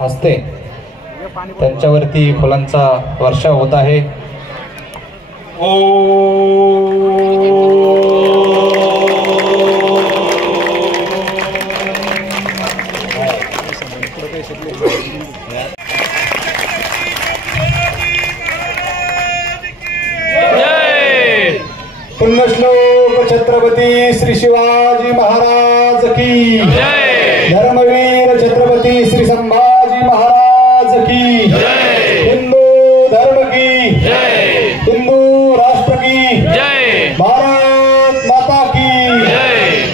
हस्ते त्यांच्यावरती फुलांचा वर्षाव होत आहे। पुण्यश्लोक छत्रपती श्री शिवाजी महाराज की जय। धर्मवीर छत्रपती श्री संभाजी महाराज की जय। हिंदू धर्म की जय। हिंदू राष्ट्र की जय। भारत माता की जय।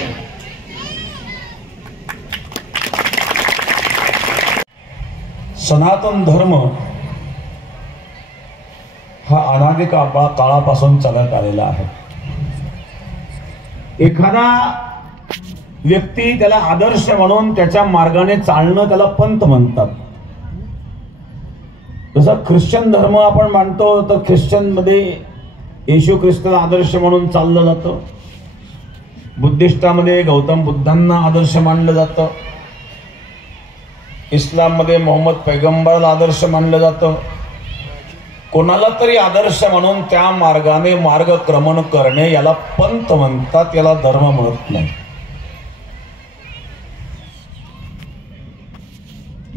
सनातन धर्म हा अनादी काळापासून चालत आलेला आहे। एखादा व्यक्ती त्याला आदर्श म्हणून त्याच्या मार्गाने चालणं त्याला पंथ म्हणतात। जसं ख्रिश्चन धर्म आपण मानतो तर ख्रिश्चन मध्ये येशू ख्रिस्ताला आदर्श म्हणून चाललं जातं। बुद्धिस्टामध्ये गौतम बुद्धांना आदर्श मानलं जातं। इस्लाम मध्ये मोहम्मद पैगंबरला आदर्श मानलं जातं। कोणाला तरी आदर्श म्हणून त्या मार्गाने मार्गक्रमण करणे याला पंथ म्हणतात, याला धर्म म्हणत नाही।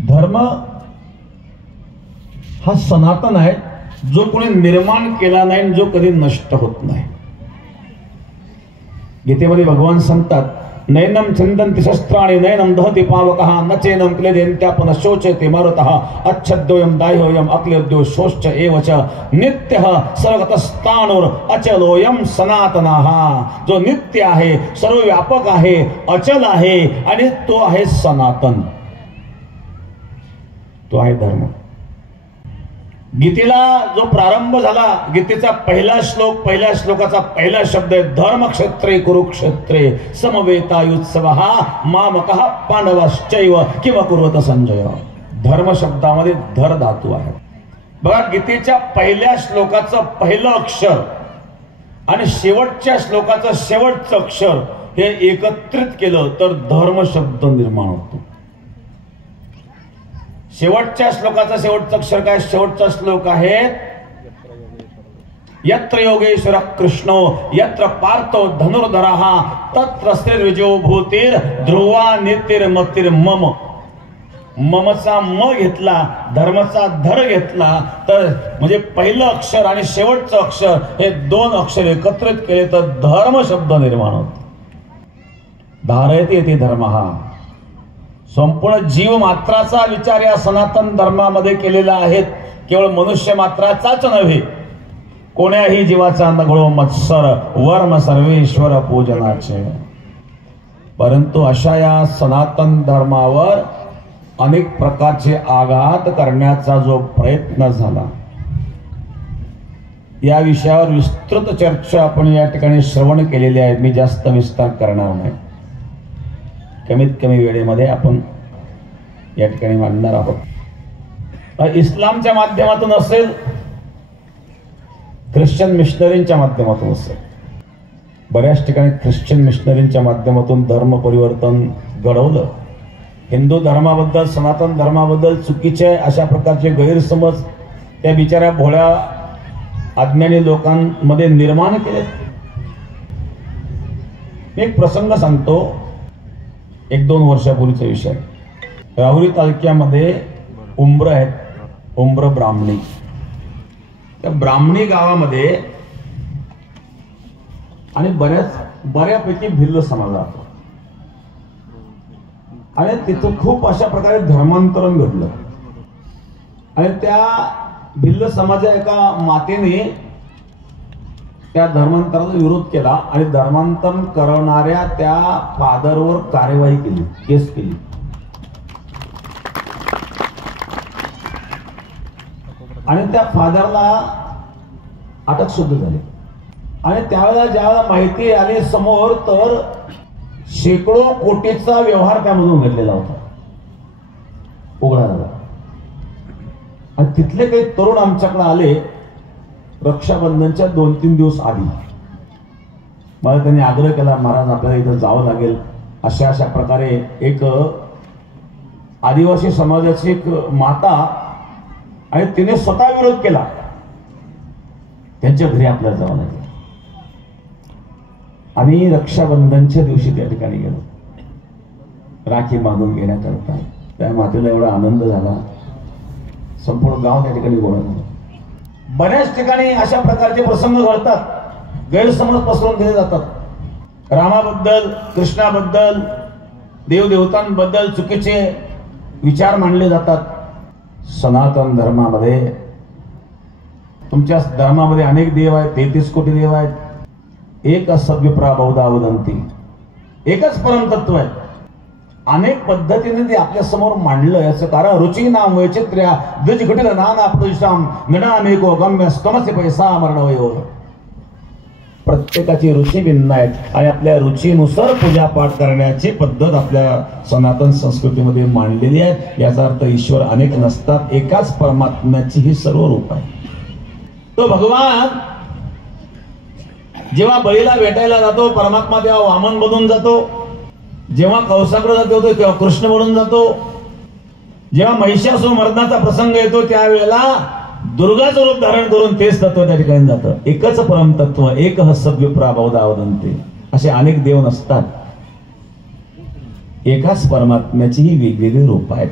धर्म हा सनातन आहे, जो कोणी निर्माण केला नाही, जो कधी नष्ट होत नाही। गीतेमध्ये भगवान सांगतात, नैनम छंदन्ति शस्त्राणि नैनम दहति पावकः न चैनम क्लेदेन्त्यापन शोचयति मरुतः अच्छद्योयम दाह्योयम अक्लेद्यो शोश्च एव च नित्यः सर्वगतस्तानुर अचलोयम सनातनः। जो नित्य आहे, सर्वव्यापक आहे, अचल आहे आणि तो आहे सनातन, तो आहे धर्म। गीतेला जो प्रारंभ झाला, गीतेचा पहिला श्लोक, पहिल्या श्लोकाचा पहिला शब्द आहे धर्मक्षेत्रे कुरुक्षेत्रे समवेतायुत्सवः मामकः पांडवश्चैव किम कुर्वत संजय। धर्म शब्दामध्ये धर धातू आहे। बघा, गीतेच्या पहिल्या श्लोकाचं पहिलं अक्षर आणि शेवटच्या श्लोकाचं शेवटचं अक्षर हे एकत्रित केलं तर धर्म शब्द निर्माण होतो। शेवटच्या श्लोकाचा शेवटचं अक्षर काय? शेवटचा श्लोक आहे यत्र योगेश्वर कृष्णो यत्र पार्थो धनुर्धरः तत्र श्रीर्विजयो भूतिर् ध्रुवा नीतिर्मतिर् मम। ममचा म घेतला, धर्माचा धर घेतला तर म्हणजे पहिलं अक्षर आणि शेवटचं अक्षर हे दोन अक्षर एकत्रित केले तर धर्म शब्द निर्माण होतो। धारयति इति धर्मः। संपूर्ण जीव मात्राचा विचार या सनातन धर्मामध्ये केलेला आहे। केवळ मनुष्य मात्राचाच नव्हे, कोण्याही जीवाचा नगळो मत्सर वर्म सर्वेश्वर पूजनाचे। परंतु अशा या सनातन धर्मावर अनेक प्रकारचे आघात करण्याचा जो प्रयत्न झाला, या विषयावर विस्तृत चर्चा आपण या ठिकाणी श्रवण केलेली आहे। मी जास्त विस्तार करणार नाही, कमीत कमी वेळेमध्ये आपण या ठिकाणी मांडणार आहोत। इस्लामच्या माध्यमातून असेल, ख्रिश्चन मिशनरींच्या माध्यमातून असेल, बऱ्याच ठिकाणी ख्रिश्चन मिशनरींच्या माध्यमातून धर्म परिवर्तन घडवलं। हिंदू धर्माबद्दल, सनातन धर्माबद्दल चुकीचे अशा प्रकारचे गैरसमज त्या बिचाऱ्या भोळ्या अज्ञानी लोकांमध्ये निर्माण केले। एक प्रसंग सांगतो, 1-2 वर्षापूर्वीचा विषय। राहुरी तालुक्यामध्ये उंब्र आहेत, उंब्र ब्राह्मणी। त्या ब्राह्मणी गावामध्ये आणि बऱ्यापैकी भिल्ल समाज राहतो आणि तिथं खूप अशा प्रकारे धर्मांतरण घडलं आणि त्या भिल्ल समाजा एका मातेने त्या धर्मांतराचा विरोध केला आणि धर्मांतरण करणाऱ्या त्या फादरवर कार्यवाही केली, केस केली। आणि त्या फादरला अटक सुद्धा झाली आणि त्यावेळेला ज्यावेळेला माहिती आली समोर तर शेकडो कोटीचा व्यवहार त्यामधून घडलेला होता, उघडा झाला। आणि तिथले काही तरुण आमच्याकडे आले रक्षाबंधनच्या 2-3 दिवस आधी। मला त्यांनी आग्रह केला, महाराज आपल्याला इथं जावं लागेल, अशा प्रकारे एक आदिवासी समाजाची एक माता आणि तिने स्वतः विरोध केला. त्यांच्या घरी आपल्याला जावं लागलं. आम्ही रक्षाबंधनच्या दिवशी त्या ठिकाणी गेलो राखी बांधून घेण्याकरता. त्या मातेला एवढा आनंद झाला, संपूर्ण गाव त्या ठिकाणी गोळा झालं. बऱ्याच ठिकाणी अशा प्रकारचे प्रसंग घडतात, गैरसमज पसरवून दिले जातात. रामाबद्दल, कृष्णाबद्दल, देवदेवतांबद्दल चुकीचे विचार मांडले जातात. सनातन धर्मामध्ये, तुमच्या धर्मामध्ये अनेक देव आहेत, 33 कोटी देव आहेत. एक सव्यप्रा बहुधा वदंती, एकच परमतत्व आहे. अनेक पद्धतीने ते आपल्या समोर मांडलं. याचं कारण रुची नाम वैचित्र्या द्विज घटित नाना प्रदिशाम ननामेको गम्य स्तमसे पैसा मरणवयो. प्रत्येकाची रुची भिन्न आहेत आणि आपल्या रुचीनुसार पूजा पाठ करण्याची पद्धत आपल्या सनातन संस्कृतीमध्ये मांडलेली आहे. याचा अर्थ ईश्वर अनेक नसतात, एकाच परमात्म्याची ही सर्व रूप आहे. तो भगवान जेव्हा बळीला भेटायला जातो, परमात्मा तेव्हा वामन बनून जातो. जेव्हा कंसाकडे जातो तेव्हा कृष्ण बनून जातो. जेव्हा महिषासुर मर्दनाचा प्रसंग येतो त्यावेळेला दुर्गाचं रूप धारण करून तेच तत्व त्या ठिकाणी जातं. एकच परमतत्व, एक सव्यप्रा बहुधा वदंती. असे अनेक देव नसतात, एकाच परमात्म्याची ही वेगवेगळी रूप आहेत.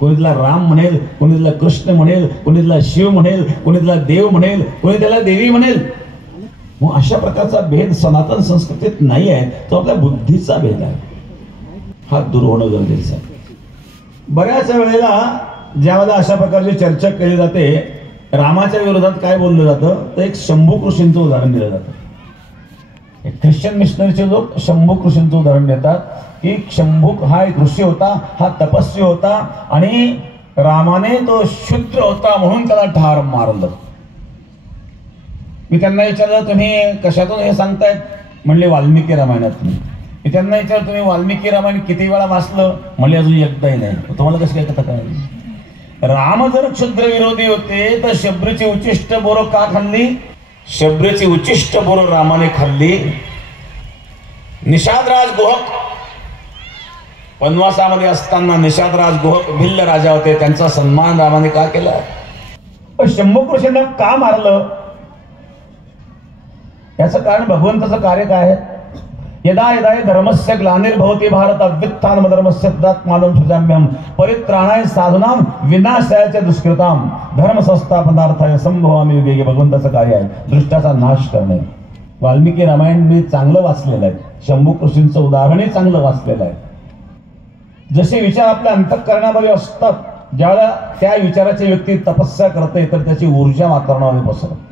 कोणी त्याला राम म्हणेल, कोणी त्याला कृष्ण म्हणेल, कोणी त्याला शिव म्हणेल, कोणी त्याला देव म्हणेल, कोणी त्याला देवी म्हणेल. मग अशा प्रकारचा भेद सनातन संस्कृतीत नाही आहे, तो आपल्या बुद्धीचा भेद आहे. हा दूर होणं गरजेचं आहे. बऱ्याच वेळेला ज्यावेळेला अशा प्रकारची चर्चा केली जाते, रामाच्या विरोधात काय बोललं जातं, तर एक शंभू ऋषींचं उदाहरण दिलं जातं. ख्रिश्चन मिशनरीचे लोक शंभू ऋषींचं उदाहरण देतात की शंभूक हा एक ऋषी होता, हा तपस्वी होता आणि रामाने तो शूद्र होता म्हणून त्याला ठार मारलं. मी त्यांना विचारलं, तुम्ही कशातून हे सांगतायत? म्हणले वाल्मिकी रामायणातून. मी त्यांना विचारलं, तुम्ही वाल्मिकी रामायण किती वेळा वाचलं? म्हणले अजून एकदाही नाही. तुम्हाला कसं काय कथा कळली? राम जर क्षुद्र विरोधी होते तर शबरीची उच्चिष्ट बोरं का खाल्ली? शबरीची उच्चिष्ट बोरं रामाने खाल्ली. निषादराज गुहक वनवासामध्ये असताना निषादराज गुहक भिल्ल राजा होते, त्यांचा सन्मान रामाने का केला? शंभूकृष्णांना का मारलं? याचं कारण भगवंताचं कार्य काय आहे? यदा यदा धर्मस्य ग्लानिर्भवति भारत अभ्युत्थानमधर्मस्य तदात्मानं सृजाम्यहं परित्राणाय साधूनां विनाशाय च दुष्कृतां धर्म संस्थापनार्थाय संभवामि युगे. भगवंताचं कार्य आहे दृष्टाचा नाश करणे. वाल्मिकी रामायण मी चांगलं वाचलेलं आहे, शंभू ऋषींचं उदाहरणही चांगलं वाचलेलं आहे. जसे विचार आपल्या अंतःकरणामध्ये असतात, ज्यावेळेला त्या विचाराची व्यक्ती तपस्या करते तर त्याची ऊर्जा वातावरणामध्ये पसरते.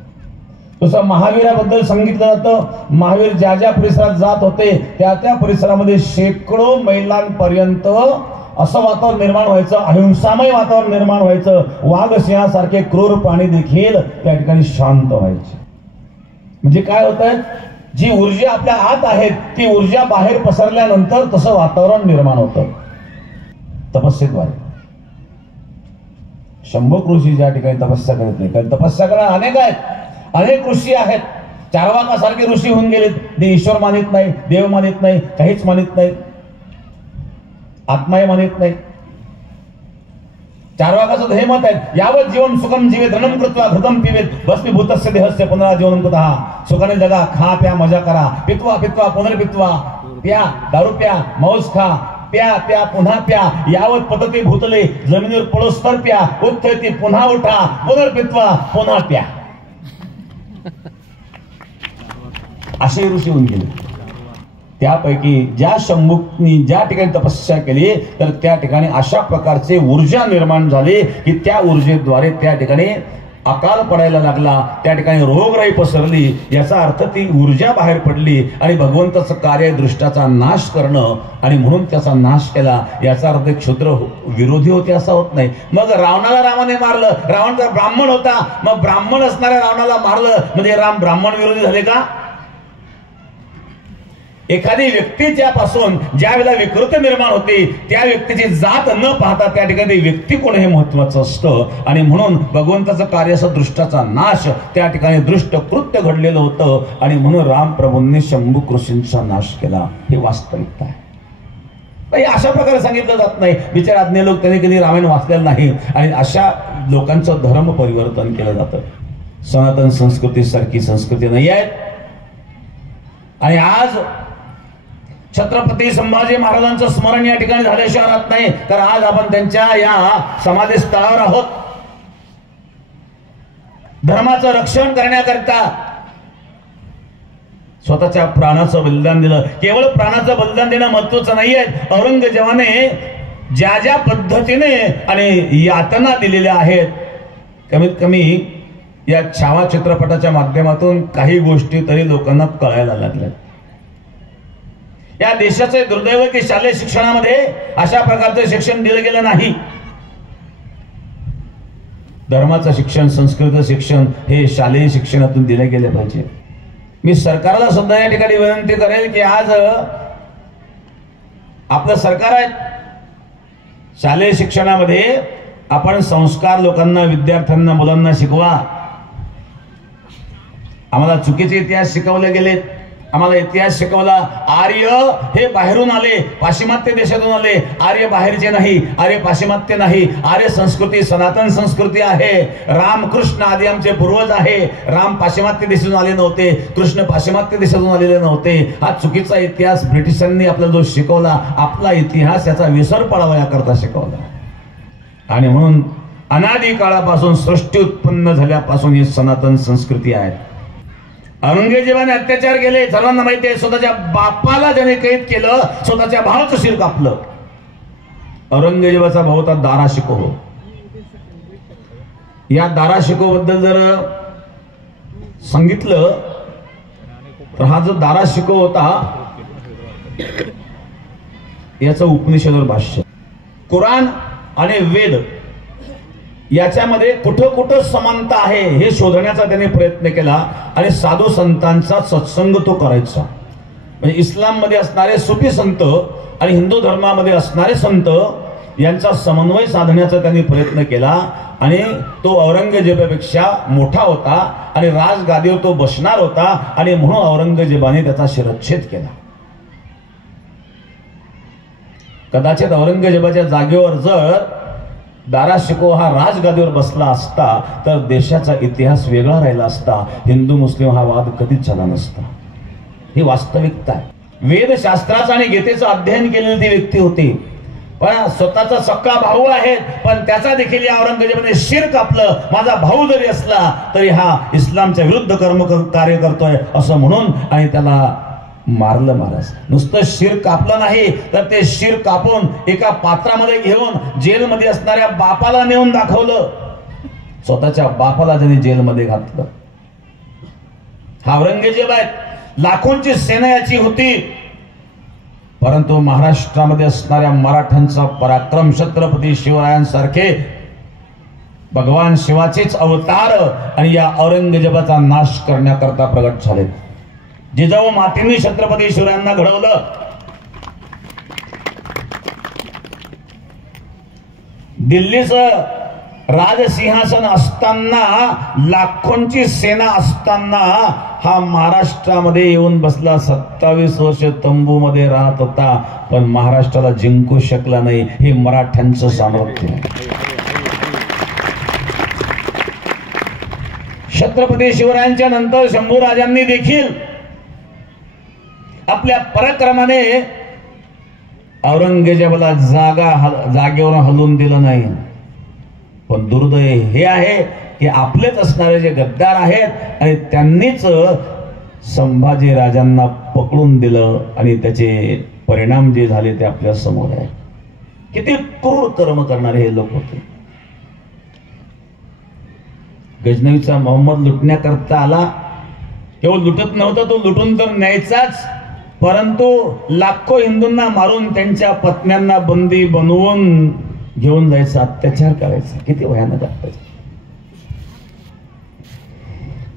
तसं महावीराबद्दल सांगितलं जातं, महावीर ज्या ज्या परिसरात जात होते त्या त्या परिसरामध्ये शेकडो मैलांपर्यंत असं वातावरण निर्माण व्हायचं, अहिंसामय वातावरण निर्माण व्हायचं. वाघ सिंहासारखे क्रूर प्राणी देखील त्या ठिकाणी शांत व्हायचे. म्हणजे काय होत आहे, जी ऊर्जा आपल्या आत आहे ती ऊर्जा बाहेर पसरल्यानंतर तसं वातावरण निर्माण होतं तपस्येद्वारे. शंभू ऋषी ज्या ठिकाणी तपस्या करत नाही, कारण तपस्या करणारे अनेक आहेत, अनेक ऋषी आहेत. चारवाकासारखे ऋषी होऊन गेलेत. ते ईश्वर मानित नाही, देव मानित नाही, काहीच मानित नाही, आत्माही मानित नाही. चारवाकाचं हे मत आहे, यावत जीवन सुखम जीवेत रणम कृत्वा घृतम पिवेत भस्मीभूतस्य देहस्य पुनराजीवनं कुतः. सुखाने जगा, खा प्या मजा करा, पित्वा पित्वा पुनर्पित्वा, प्या दारू प्या, मौज खा, प्या प्या पुन्हा प्या, यावत पतते भूतले जमिनीवर पळोस्तर प्या, उत्थेती पुन्हा उठा, पुनर्पित्वा पुन्हा प्या. असे ऋषी होऊन गेले. त्यापैकी ज्या शंभूनी ज्या ठिकाणी तपस्या केली तर त्या ठिकाणी अशा प्रकारचे ऊर्जा निर्माण झाली की त्या ऊर्जेद्वारे त्या ठिकाणी अकाल पडायला लागला, त्या ठिकाणी रोगराई पसरली. याचा अर्थ ती ऊर्जा बाहेर पडली आणि भगवंताचं कार्य दृष्टाचा नाश करणं आणि म्हणून त्याचा नाश केला. याचा अर्थ क्षुद्र विरोधी होते असा होत नाही. मग रावणाला रामाने मारलं, रावण तर ब्राह्मण होता, मग ब्राह्मण असणाऱ्या रावणाला मारलं म्हणजे राम ब्राह्मण विरोधी झाले का? एखादी व्यक्ती ज्यापासून ज्या वेळेला विकृती निर्माण होते त्या व्यक्तीची जात न पाहता त्या ठिकाणी व्यक्ती कोण हे महत्वाचं असतं. आणि म्हणून भगवंताचं कार्य असं दृष्टाचा नाश, त्या ठिकाणी दृष्ट कृत्य घडलेलं होतं आणि म्हणून राम प्रभूंनी शंभू ऋषींचा नाश केला. हे वास्तविकता आहे. अशा प्रकारे सांगितलं जात नाही. बिचार आज्ञे लोक त्यांनी कधी रामायण वाचलेलं नाही आणि अशा लोकांचं धर्म परिवर्तन केलं जातं. सनातन संस्कृतीसारखी संस्कृती नाही आहे. आणि आज छत्रपती संभाजी महाराजांचं स्मरण या ठिकाणी झाल्याशिवाय राहत नाही. तर आज आपण त्यांच्या या समाधी स्थळावर आहोत. धर्माचं रक्षण करण्याकरता स्वतःच्या प्राणाचं बलिदान दिलं. केवळ प्राणाचं बलिदान देणं महत्वाचं नाहीये. औरंगजेबाने ज्या ज्या पद्धतीने आणि यातना दिलेल्या आहेत, कमीत कमी या छावा चित्रपटाच्या माध्यमातून काही गोष्टी तरी लोकांना कळायला लागल्या. या देशाचे दुर्दैव की शालेय शिक्षणामध्ये अशा प्रकारचं शिक्षण दिलं गेलं नाही. धर्माचं शिक्षण, संस्कृत शिक्षण हे शालेय शिक्षणातून दिले गेले पाहिजे. मी सरकारला सुद्धा या ठिकाणी विनंती करेल की आज आपलं सरकार आहे, शालेय शिक्षणामध्ये आपण संस्कार लोकांना, विद्यार्थ्यांना, मुलांना शिकवा. आम्हाला चुकीचे इतिहास शिकवले गेलेत. आम्हाला इतिहास शिकवला. आर्य हे बाहेरून आले, पाश्चिमात्य देशातून आले. आर्य बाहेरचे नाही, आर्य पाश्चिमात्य नाही. आर्य संस्कृती सनातन संस्कृती आहे. राम कृष्ण आदी आमचे पूर्वज आहे. राम पाश्चिमात्य देशातून आले नव्हते, कृष्ण पाश्चिमात्य देशातून आलेले नव्हते. हा चुकीचा इतिहास ब्रिटिशांनी आपला जो शिकवला, आपला इतिहास याचा विसर पडावा याकरता शिकवला. आणि म्हणून अनादी काळापासून सृष्टी उत्पन्न झाल्यापासून ही सनातन संस्कृती आहे. औरंगजेबाने अत्याचार केले, सर्वांना माहिती आहे. स्वतःच्या बापाला त्याने कैद केलं, स्वतःच्या भावाचं शिर कापलं. औरंगजेबाचा भाऊ होता दारा शिकोह. या दारा शिकोह बद्दल जर सांगितलं तर हा जो दारा शिकोह होता याचं उपनिषदावर भाष्य, कुराण आणि वेद याच्यामध्ये कुठं कुठं समानता आहे हे शोधण्याचा त्याने प्रयत्न केला. आणि साधू संतांचा सत्संग तो करायचा. म्हणजे इस्लाम मध्ये असणारे सुफी संत आणि हिंदू धर्मामध्ये असणारे संत यांचा समन्वय साधण्याचा त्यांनी प्रयत्न केला. आणि तो औरंगजेबापेक्षा मोठा होता आणि राजगादीवर तो बसणार होता. आणि म्हणून औरंगजेबाने त्याचा शिरच्छेद केला. कदाचित औरंगजेबाच्या जागेवर जर दारा शिकोह हा राजगादीवर बसला असता तर देशाचा इतिहास वेगळा राहिला असता. हिंदू मुस्लिम हा वाद कधीच झाला नसता. ही वास्तविकता आहे. वेदशास्त्राचं आणि गीतेचं अध्ययन केलेली ती व्यक्ती होती. पण स्वतःचा सक्का भाऊ आहे, पण त्याचा देखील या औरंगजेबाने शिर कापलं. माझा भाऊ जरी असला तरी हा इस्लामच्या विरुद्ध कार्य करतोय असं म्हणून आणि त्याला मारलं महाराज. नुसतं शिर कापलं नाही तर ते शिर कापून एका पात्रामध्ये घेऊन जेलमध्ये असणाऱ्या बापाला नेऊन दाखवलं. स्वतःच्या बापाला त्यांनी जेलमध्ये घातलं. हा औरंगजेब आहे. लाखोंची सेना याची होती. परंतु महाराष्ट्रामध्ये असणाऱ्या मराठ्यांचा पराक्रम, छत्रपती शिवरायांसारखे भगवान शिवाचेच अवतार आणि या औरंगजेबाचा नाश करण्याकरता प्रगट झाले. जिजाऊ मातेंनी छत्रपती शिवरायांना घडवलं. दिल्लीचं राजसिंहासन असताना, लाखोंची सेना असताना हा महाराष्ट्रामध्ये येऊन बसला. 27 वर्ष तंबूमध्ये राहत होता, पण महाराष्ट्राला जिंकू शकला नाही. हे मराठ्यांचं सामर्थ्य आहे. छत्रपती शिवरायांच्या नंतर शंभूराजांनी देखील आपल्या पराक्रमाने औरंगजेबाला जागेवर हलवून दिलं नाही. पण दुर्दैव हे आहे की आपलेच असणारे जे गद्दार आहेत आणि त्यांनीच संभाजी राजांना पकडून दिलं आणि त्याचे परिणाम जे झाले ते आपल्या समोर आहे. किती क्रूर कर्म करणारे हे लोक होते. गजनवीचा मोहम्मद लुटण्याकरता आला. केवळ लुटत नव्हता, तो लुटून तर न्यायचाच, परंतु लाखो हिंदूंना मारून त्यांच्या पत्न्यांना बंदी बनवून घेऊन जायचा, अत्याचार करायचा. किती भयानक अत्याचार.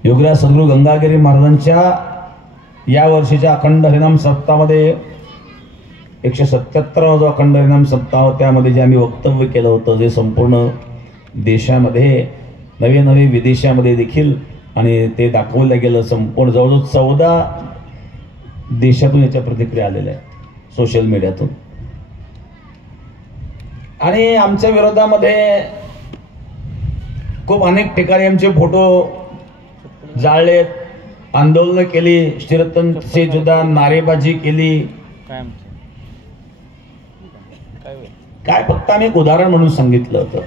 योगराज सद्गुरू गंगागिरी महाराजांच्या या वर्षीच्या अखंड हरिनाम सप्ताहामध्ये 177वा जो अखंड हरिनाम सप्ताह, त्यामध्ये जे आम्ही वक्तव्य केलं होतं, जे संपूर्ण देशामध्ये नवे नवे विदेशामध्ये देखील आणि ते दाखवलं गेलं. संपूर्ण जवळजवळ 14 देशातून याच्या प्रतिक्रिया आलेल्या आहेत सोशल मीडियातून. आणि आमच्या विरोधामध्ये खूप अनेक ठिकाणी आमचे फोटो जाळलेत, आंदोलन केली, शीरतन से जुदा नारेबाजी केली. काय फक्त आम्ही एक उदाहरण म्हणून सांगितलं होतं.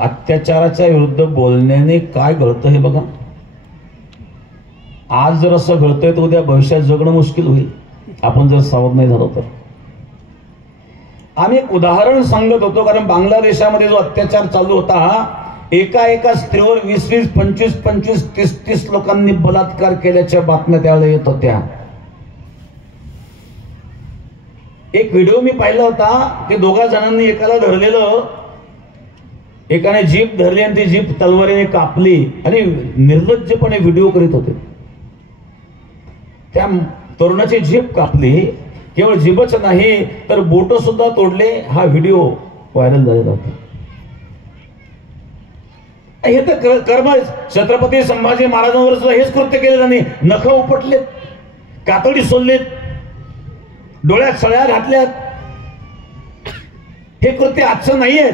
अत्याचाराच्या विरुद्ध बोलण्याने काय घडतं हे बघा. आज जर असं घडतंय तर उद्या भविष्यात जगणं मुश्किल होईल आपण जर सावध नाही झालो तर. आम्ही एक उदाहरण सांगत होतो, कारण बांगलादेशामध्ये जो अत्याचार चालू होता, एका स्त्रीवर 20-20, 25-25, 30-30 लोकांनी बलात्कार केल्याच्या बातम्या त्यावेळेला येत होत्या. एक व्हिडिओ मी पाहिला होता की दोघा जणांनी एकाला धरलेलं, एकाने जीप धरली आणि ती जीप तलवारीने कापली आणि निर्लज्जपणे व्हिडिओ करीत होते. त्या तरुणाची जीप कापली, केवळ जीभच नाही तर बोट सुद्धा तोडले. हा व्हिडिओ व्हायरल झालेला होता. हे तर कर्म. छत्रपती संभाजी महाराजांवर सुद्धा हेच कृत्य केलेलं नाही. नख उपटलेत, कातडी सोललेत, डोळ्यात सळ्या घातल्यात. हे कृत्य आजचं नाहीये.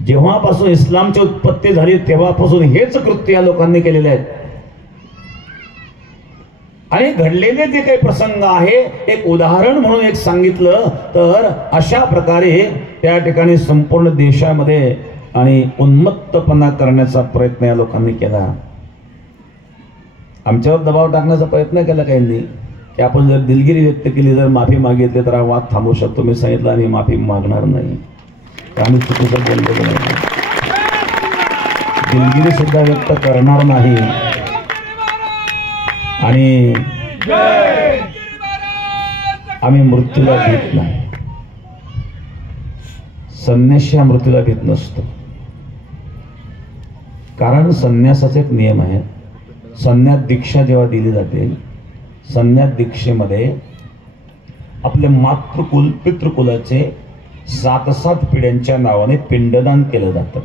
जेव्हापासून इस्लामची उत्पत्ती झाली तेव्हापासून हेच कृत्य या लोकांनी केलेले आहेत. आणि घडलेले जे काही प्रसंग आहे एक उदाहरण म्हणून एक सांगितलं तर अशा प्रकारे त्या ठिकाणी संपूर्ण देशामध्ये आणि उन्मत्तपणा करण्याचा प्रयत्न या लोकांनी केला. आमच्यावर दबाव टाकण्याचा प्रयत्न केला काहींनी की आपण जर दिलगिरी व्यक्त केली, जर माफी मागितली तर हा वाद थांबू शकतो. मी सांगितलं आम्ही माफी मागणार नाही, आम्ही चुकीचं बोललेलो नाही, दिलगिरी सुद्धा व्यक्त करणार नाही. आणि आम्ही मृत्यूला भीत नाही. संन्यासी हा मृत्यूला भीत नसतो. कारण संन्यासाचा एक नियम आहे. संन्यास दीक्षा जेव्हा दिली जाते, संन्यास दीक्षेमध्ये आपले मातृकुल पितृकुलाचे 7-7 पिढ्यांच्या नावाने पिंडदान केलं जातं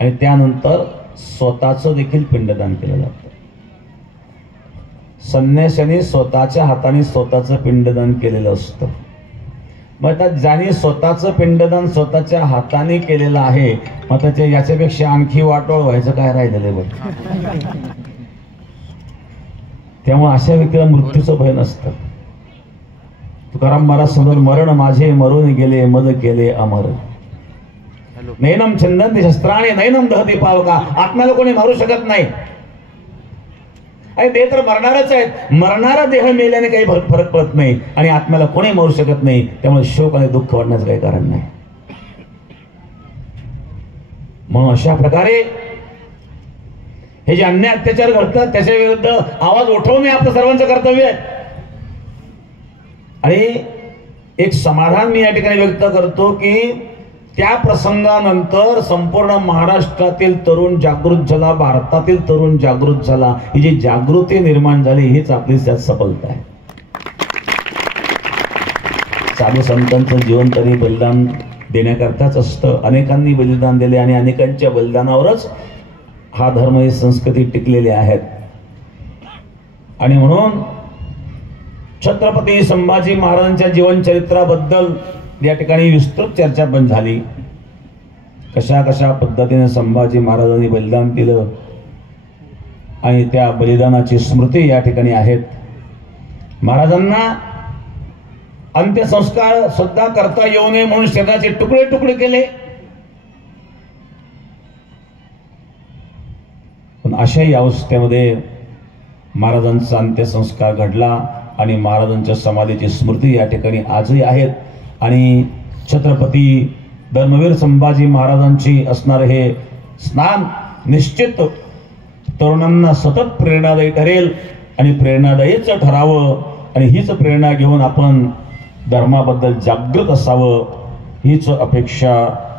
आणि त्यानंतर स्वतःचं देखील पिंडदान केलं जातं. संन्याशाने स्वतःच्या हाताने स्वतःचं पिंडदान केलेलं असतं. मग आता ज्याने स्वतःचं पिंडदान स्वतःच्या हाताने केलेलं आहे, मग त्याच्या याच्यापेक्षा आणखी वाटोळ व्हायचं काय राहिलेलं आहे बघ. त्यामुळे अशा व्यक्तीला मृत्यूचं भय नसतं. तुकाराम महाराज समोर मरण माझे मरून गेले मद केले अमर. नैनम छंदंती शस्त्राने नैनम दहती पावका. आत्म्याला कोणी मारू शकत नाही. आणि देह तर मरणारच आहेत. मरणारा देह मेल्याने काही फरक पडत नाही आणि आत्म्याला कोणी मारू शकत नाही. त्यामुळे शोक आणि दुःख वाढण्याचं काही कारण नाही. म्हणून अशा प्रकारे हे जे अन्याय अत्याचार घडतात त्याच्या विरुद्ध आवाज उठवणे आपलं सर्वांचं कर्तव्य आहे. आणि एक समाधान मी या ठिकाणी व्यक्त करतो की त्या प्रसंगानंतर संपूर्ण महाराष्ट्रातील तरुण जागृत झाला, भारतातील तरुण जागृत झाला. ही जी जागृती निर्माण झाली हीच आपली त्यात सफलता आहे. साधू संतांचं जीवन तरी बलिदान देण्याकरताच असतं. अनेकांनी बलिदान दिले आणि अनेकांच्या बलिदानावरच हा धर्म, ही संस्कृती टिकलेली आहेत. आणि म्हणून छत्रपती संभाजी महाराजांच्या जीवनचरित्राबद्दल या ठिकाणी विस्तृत चर्चा पण झाली. कशा कशा पद्धतीने संभाजी महाराजांनी बलिदान दिलं आणि त्या बलिदानाची स्मृती या ठिकाणी आहेत. महाराजांना अंत्यसंस्कार सुद्धा करता येऊ नये म्हणून शरीराचे तुकडे तुकडे केले. पण अशाही अवस्थेमध्ये महाराजांचा अंत्यसंस्कार घडला आणि महाराजांच्या समाधीची स्मृती या ठिकाणी आजही आहेत. आणि छत्रपती धर्मवीर संभाजी महाराजांची असणार हे स्नान निश्चित तरुणांना सतत प्रेरणादायी ठरेल आणि प्रेरणादायीच ठरावं. आणि हीच प्रेरणा घेऊन आपण धर्माबद्दल जागृत असावं, हीच अपेक्षा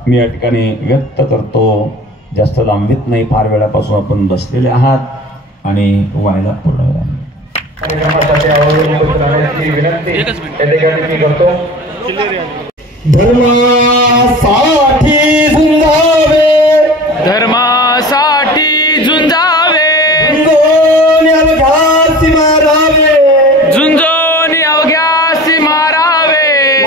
मी या ठिकाणी व्यक्त करतो. जास्त लांबीत नाही, फार वेळापासून आपण बसलेले आहात आणि व्हायला पूर्ण धर्मासाठी झुंजावे, धर्मासाठी झुंजावे, झुंजोनी अवघ्यासी मारावे, झुंजोनी अवघ्यासी मारावे,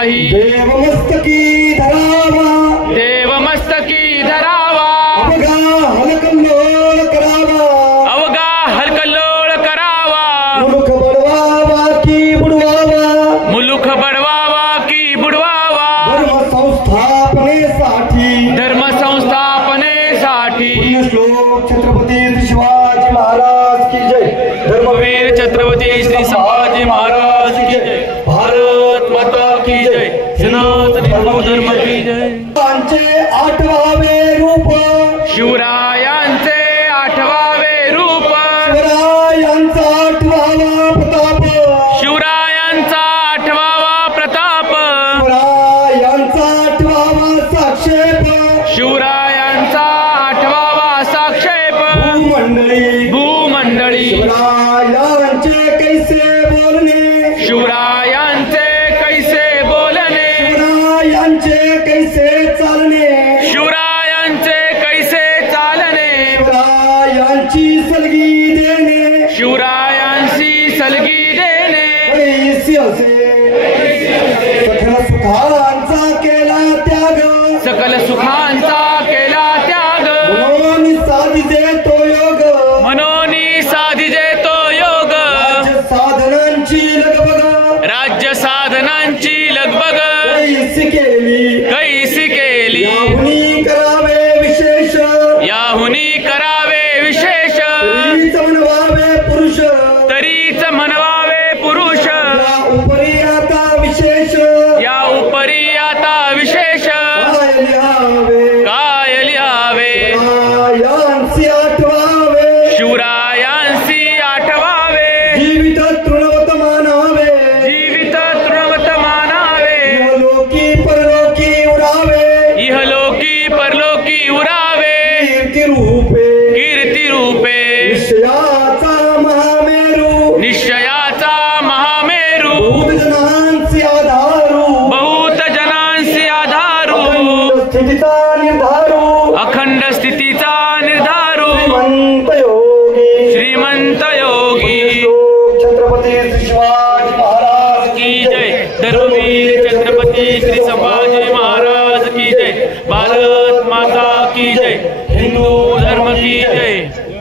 नाही देव मस्तकी धरावा देव मस्तकी धरावा अवघा हलकल्लोळ करावा अवघा हलकल्लोळ करावा मुलुख बडवावा की बुडवावा मुलुख बडवावा की बुडवावा धर्मसंस्थापनेसाठी धर्मसंस्थापनेसाठी पुण्यश्लोक छत्रपती शिवाजी महाराज की जय धर्मवीर छत्रपती श्री संभाजी महाराज की जय भारत माता की जय सनातन हिंदू धर्म की जय त्यांचे आठवावे रूप शिवरायांचे आठवावे रूप शिवरायांचा आठवावा प्रताप शिवरायांचा आठवावा प्रताप शिवरायांचा आठवावा साक्षेप शिवरायांचा आठवावा साक्षेप भूमंडळी शिवरायांचे कैसे बोलणे शिवरायांचे कैसे बोलणे शिवरायांचे कैसे चालणे शिवरायांचे कैसे चालणे शिवरायांची सलगी देणे शिवरायांशी सलगी देणे कैसी असे सकल सुखांचा केला त्याग सकल सुखांचा केला त्याग म्हणून साधिजे तो योग मनोनी साधिजे तो योग राज्य साधनांची लगबग राज्य साधनांची लगबग कैसी केली कैसी केली याहुनी करावे विशेष याहुनी करावे विशेष तरीच म्हणवावे पुरुष तरीच म्हणवावे पुरुष या उपरी आता विशेष या उपरी आता विशेष काय लिहावे काय लिहावे शिवरायांसी आठवावे शिवरायांशी आठवावे जीवित तृणवत मानावे जीवित तृणवत मानावे इहलोकी परलोकी उरावे इहलोकी परलोकी उरावे कीर्ती रूपे कीर्ती रूपे निश्चयाचा महामेरू निश्चयाचा महामेरू बहुत जनांसी आधारू बहुत जनांशी आधारू स्थितीचा निर्धारू अखंड स्थितीचा निर्धारू श्रीमंत योगी श्रीमंत योगी छत्रपती शिवाजी महाराज की जय धर्मवीर छत्रपती श्री संभाजी महाराज की जय भारत माता की जय हिंदू धर्म की जय